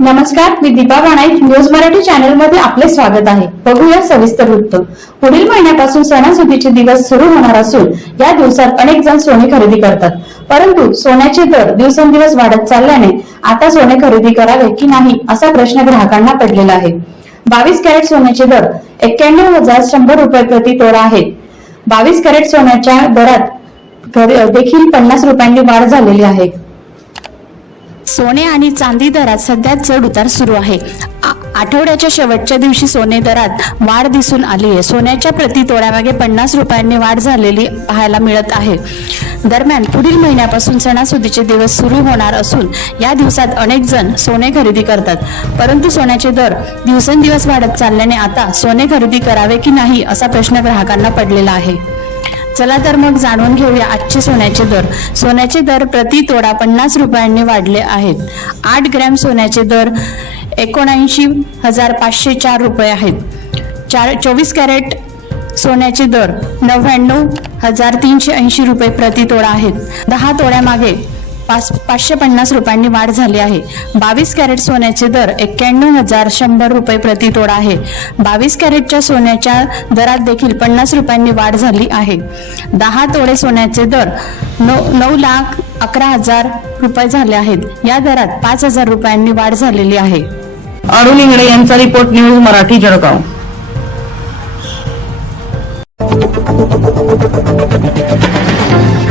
नमस्कार मी दीपा बाणाईक न्यूज मराठी चॅनलमध्ये आपले स्वागत आहे. बघूया सविस्तर वृत्त. पुढील महिन्यापासून सणासुदीचे दिवस सुरू होणार असून या दिवसात अनेक जण सोने खरेदी करतात. परंतु सोन्याचे दर दिवसेंदिवस वाढत चालल्याने आता सोने खरेदी करावे की नाही असा प्रश्न ग्राहकांना पडलेला आहे. बावीस कॅरेट सोन्याचे दर एक्क्याण्णव हजार शंभर रुपये प्रति तोडा आहेत. बावीस कॅरेट सोन्याच्या दरात देखील पन्नास रुपयांनी वाढ झालेली आहे. सोने आणि चांदी दरात सध्या चढ उतार सुरू आहे. आठवड्याच्या शेवटच्या दिवशी सोने दरात वाढ दिसून आली आहे सोन्याच्या प्रति तोड्यामागे पन्नास रुपयांनी वाढ झालेली पाहायला मिळत आहे. दरम्यान पुढील महिन्यापासून सणासुदीचे दिवस सुरू होणार असून या दिवसात अनेक जण सोने खरेदी करतात. परंतु सोन्याचे दर दिवसेंदिवस वाढत चालल्याने आता सोने खरेदी करावे की नाही असा प्रश्न ग्राहकांना पडलेला आहे. चला तर मग जाणून घेऊया आजचे सोन्याचे दर. सोन्याचे दर प्रति तोडा पन्नास रुपयांनी वाढले आहेत. आठ ग्रॅम सोन्याचे दर एकोणऐंशी हजार पाचशे चार रुपये आहेत. चार चोवीस कॅरेट सोन्याचे दर नव्याण्णव हजार तीनशे ऐंशी रुपये प्रति तोडा आहेत. दहा तोड्यामागे पाच पाचशे पन्नास रुपयांनी वाढ झाली आहे. बावीस कॅरेट सोन्याचे दर एक्क्याण्णव हजार शंभर रुपये प्रति तोडा आहे. बावीस कॅरेटच्या सोन्याच्या दरात देखील पन्नास रुपयांनी वाढ झाली आहे. दहा तोडे सोन्याचे दर नऊ नऊ लाख अकरा हजार रुपये झाले आहेत. या दरात पाच हजार रुपयांनी वाढ झालेली आहे. अरुण इंगळे यांचा report news Marathi Jalgaon. thank you